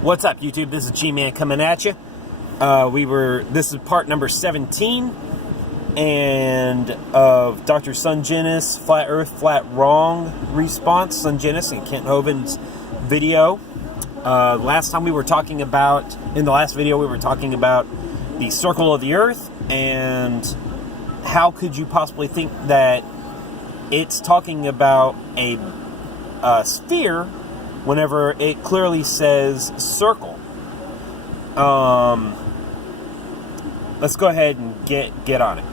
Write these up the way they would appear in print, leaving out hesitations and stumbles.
What's up, YouTube? This is G-Man coming at you. This is part number 17 and of Dr. Sungenis Flat Earth, Flat Wrong response, Sungenis and Kent Hovind's video. In the last video, we were talking about the circle of the Earth and how could you possibly think that it's talking about a sphere whenever it clearly says circle. Let's go ahead and get on it.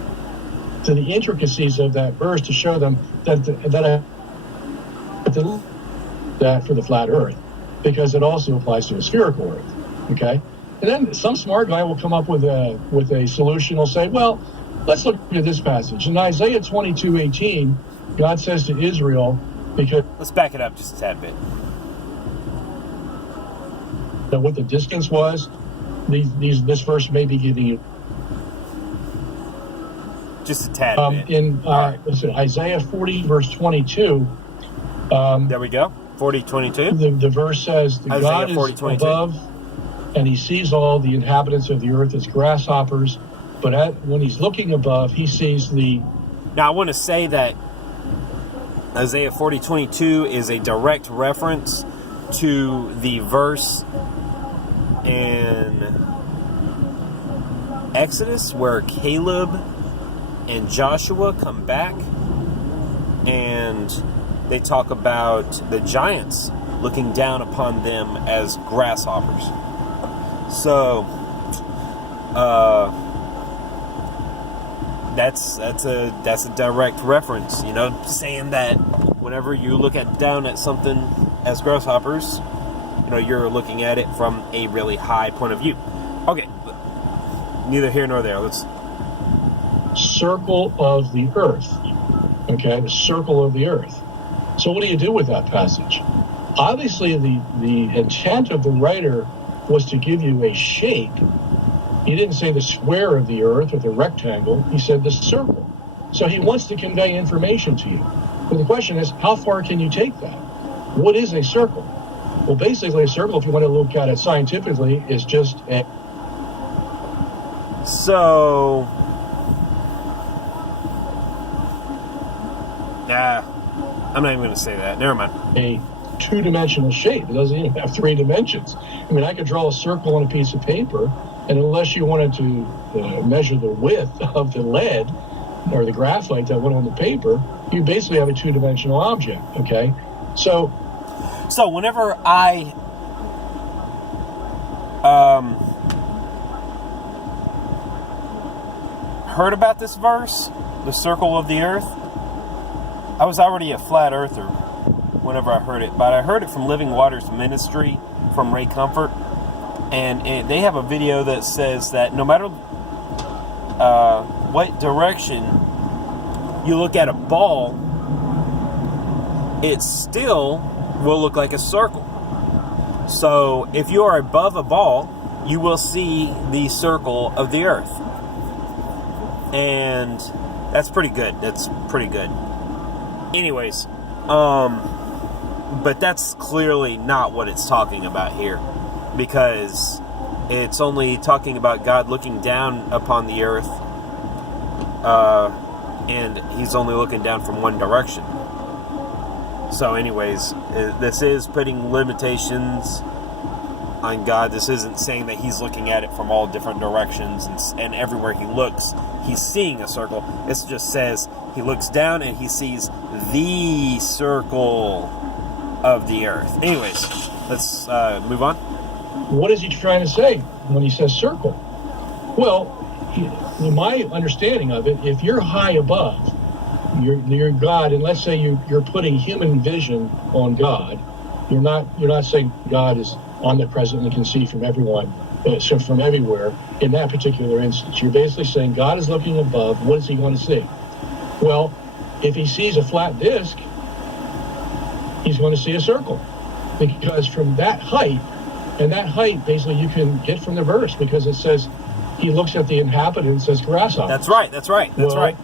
To the intricacies of that verse to show them that for the flat Earth, because it also applies to a spherical Earth. Okay, and then some smart guy will come up with a solution. Will say, well, let's look at this passage in Isaiah 22:18. God says to Israel, because let's back it up just a tad bit. What the distance was, this verse may be giving you just a tad bit. In Isaiah 40 verse 22. There we go. 40:22. The verse says, the God is above, and he sees all the inhabitants of the earth as grasshoppers. But when he's looking above, he sees the. Now I want to say that Isaiah 40:22 is a direct reference to the verse in Exodus where Caleb and Joshua come back and they talk about the giants looking down upon them as grasshoppers. So that's a direct reference, saying that whenever you look down at something as grasshoppers, you're looking at it from a really high point of view. Okay, neither here nor there. Let's circle of the earth. Okay, the circle of the earth. So what do you do with that passage? Obviously, the intent of the writer was to give you a shape. He didn't say the square of the earth or the rectangle. He said the circle. So he wants to convey information to you. But the question is, how far can you take that? What is a circle? Well, basically, a circle, if you want to look at it scientifically, is just a... So... I'm not even going to say that. Never mind. A two-dimensional shape. It doesn't even have three dimensions. I mean, I could draw a circle on a piece of paper, and unless you wanted to measure the width of the lead or the graphite that went on the paper, you basically have a two-dimensional object, okay? So whenever I heard about this verse, the circle of the earth, I was already a flat earther whenever I heard it, but I heard it from Living Waters Ministry from Ray Comfort, and they have a video that says that no matter what direction you look at a ball, it still will look like a circle. So if you are above a ball, you will see the circle of the earth, and that's pretty good. Anyways, but that's clearly not what it's talking about here, because it's only talking about God looking down upon the earth, and he's only looking down from one direction. So anyways, this is putting limitations on God. This isn't saying that he's looking at it from all different directions and everywhere he looks, he's seeing a circle. It just says he looks down and he sees the circle of the earth. Anyways, let's move on. What is he trying to say when he says circle? Well, in my understanding of it, if you're high above, you're God, and let's say you're putting human vision on God, you're not saying God is omnipresent and can see from everyone, so from everywhere. In that particular instance, you're basically saying God is looking above. What is he going to see? Well, if he sees a flat disc, he's going to see a circle, because from that height, and that height basically you can get from the verse, because it says he looks at the inhabitants as grasshoppers. That's right. Right.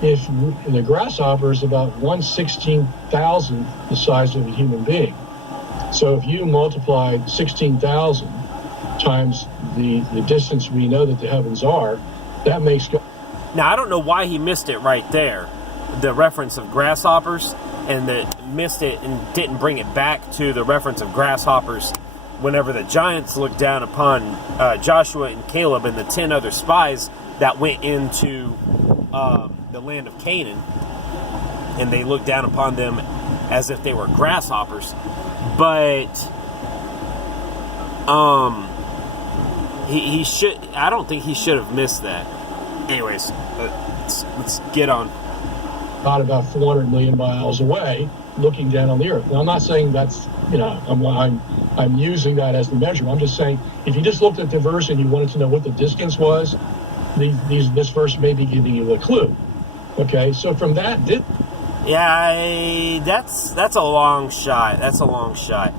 If the grasshopper is about 1/16,000th the size of a human being, So if you multiply 16,000 times the distance we know that the heavens are, that makes God. Now, I don't know why he missed it right there, the reference of grasshoppers, and that missed it and didn't bring it back to the reference of grasshoppers whenever the giants looked down upon Joshua and Caleb and the 10 other spies that went into the land of Canaan, and they looked down upon them as if they were grasshoppers. But he should. I don't think he should have missed that. Anyways, let's get on. Not about 400 million miles away, looking down on the earth. Now, I'm not saying that's, I'm using that as the measure. I'm just saying, if you just looked at the verse and you wanted to know what the distance was, this verse may be giving you a clue. Okay, so from that, yeah, that's a long shot. That's a long shot.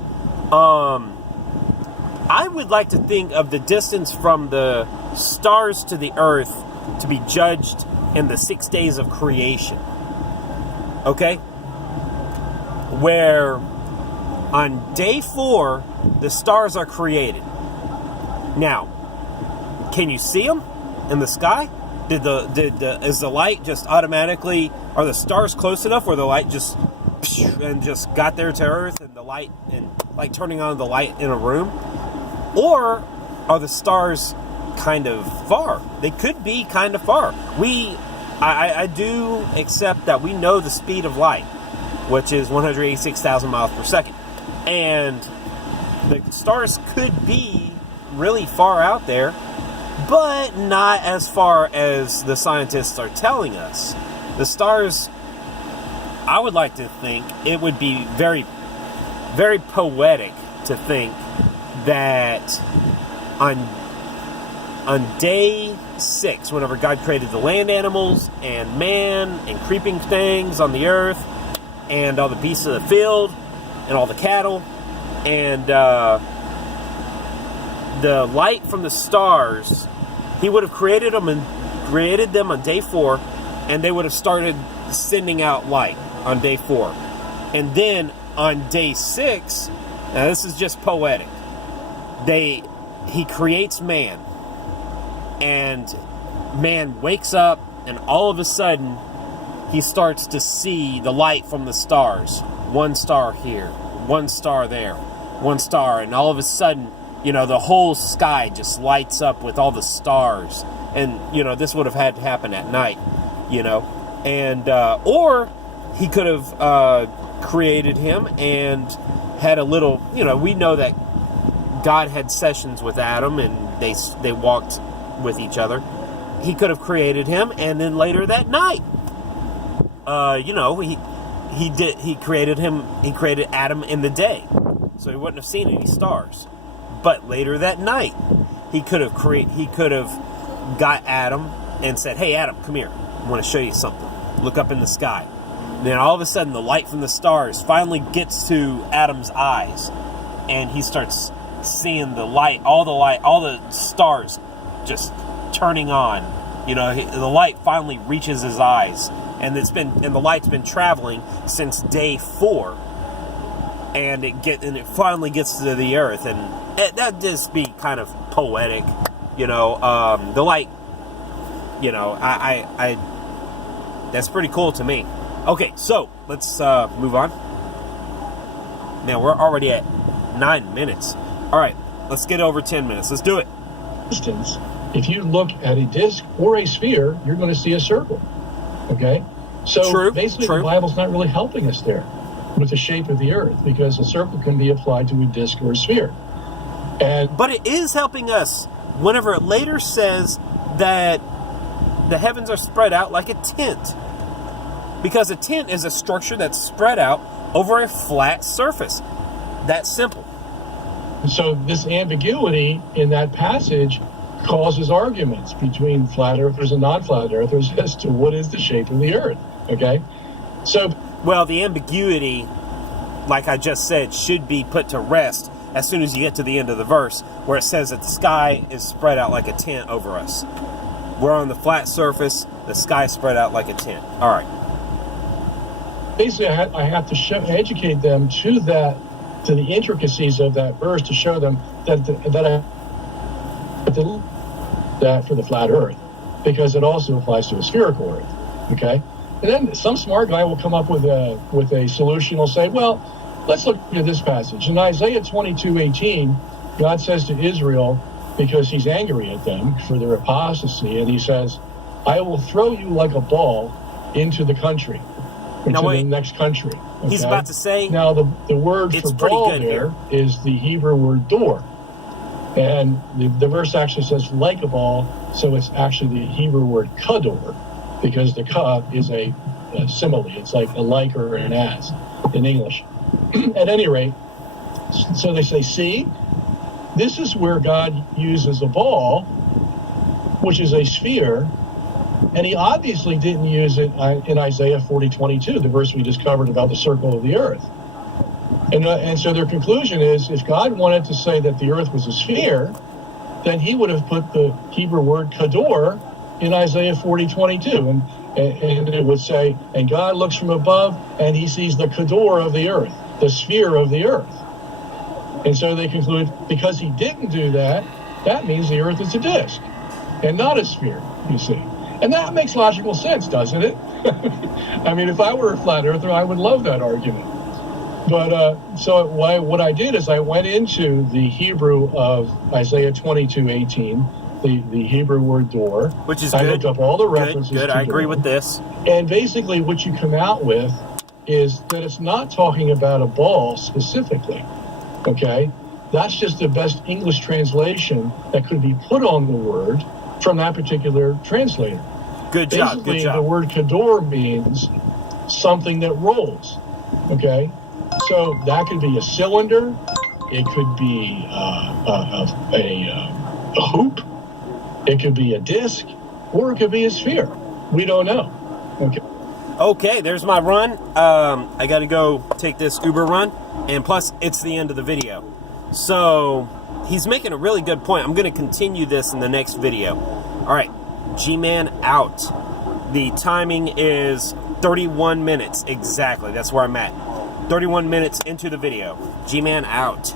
I would like to think of the distance from the stars to the earth to be judged in the 6 days of creation. Okay? Where on day 4, the stars are created. Now, can you see them in the sky? Is the light just automatically, are the stars close enough where the light just got there to Earth, and the light, and like turning on the light in a room? Or are the stars kind of far? They could be kind of far. I do accept that we know the speed of light, which is 186,000 miles per second. And the stars could be really far out there, but not as far as the scientists are telling us. The stars, I would like to think, it would be very, very poetic to think that on day 6, whenever God created the land animals and man and creeping things on the earth and all the beasts of the field and all the cattle and the light from the stars, he would have created them on day 4, and they would have started sending out light on day 4. And then on day 6, now this is just poetic, he creates man, and man wakes up, and all of a sudden he starts to see the light from the stars. One star here, one star there, one star, and all of a sudden, the whole sky just lights up with all the stars. And, this would have had to happen at night, and, or he could have created him and had a little, we know that God had sessions with Adam and they walked with each other. He could have created him, and then later that night, he created Adam in the day, so he wouldn't have seen any stars. But later that night, he could have got Adam and said, "Hey, Adam, come here. I want to show you something. Look up in the sky." And then all of a sudden, the light from the stars finally gets to Adam's eyes, and he starts seeing the light, all the stars just turning on. The light finally reaches his eyes, and the light's been traveling since day 4, and it finally gets to the earth, and that just be kind of poetic, the light. I that's pretty cool to me. Okay, so let's move on. Man, we're already at 9 minutes. All right, let's get over 10 minutes. Let's do it. Distance. If you look at a disc or a sphere, you're going to see a circle. Okay? So basically, the Bible's not really helping us there with the shape of the earth, because a circle can be applied to a disc or a sphere. But it is helping us whenever it later says that the heavens are spread out like a tent. Because a tent is a structure that's spread out over a flat surface. That's simple. So this ambiguity in that passage causes arguments between flat earthers and non-flat earthers as to what is the shape of the earth. Okay? Well, the ambiguity, like I just said, should be put to rest as soon as you get to the end of the verse, where it says that the sky is spread out like a tent over us. We're on the flat surface, the sky spread out like a tent. All right. Basically, I have to educate them to that to the intricacies of that verse to show them that that for the flat Earth, because it also applies to a spherical Earth. Okay, and then some smart guy will come up with a solution. Will say, well, let's look at this passage in Isaiah 22:18. God says to Israel, because He's angry at them for their apostasy, and He says, "I will throw you like a ball into the country, into the next country." Okay? He's about to say. Now the word for ball there is the Hebrew word door. And the verse actually says like a ball, so it's actually the Hebrew word kador, because the ka is a simile. It's like a like or an as in English. At any rate, so they say, see, this is where God uses a ball, which is a sphere, and He obviously didn't use it in Isaiah 40:22, the verse we just covered about the circle of the earth. And so their conclusion is, if God wanted to say that the earth was a sphere, then He would have put the Hebrew word kador in Isaiah 40:22, and it would say, and God looks from above and He sees the kador of the earth, the sphere of the earth. And so they conclude, because He didn't do that, that means the earth is a disk and not a sphere, you see. And that makes logical sense, doesn't it? I mean, if I were a flat earther, I would love that argument. But so what I did is I went into the Hebrew of Isaiah 22:18, the Hebrew word door. Which is I good. looked up all the references. Good. I agree with this. And basically what you come out with is that it's not talking about a ball specifically. Okay? That's just the best English translation that could be put on the word from that particular translator. Good job. Basically, the word kador means something that rolls. Okay? So that could be a cylinder, it could be a hoop, it could be a disc, or it could be a sphere. We don't know. Okay, there's my run. I got to go take this Uber run, and plus, it's the end of the video. So, he's making a really good point. I'm going to continue this in the next video. All right, G-Man out. The timing is 31 minutes exactly. That's where I'm at. 31 minutes into the video. G-Man out.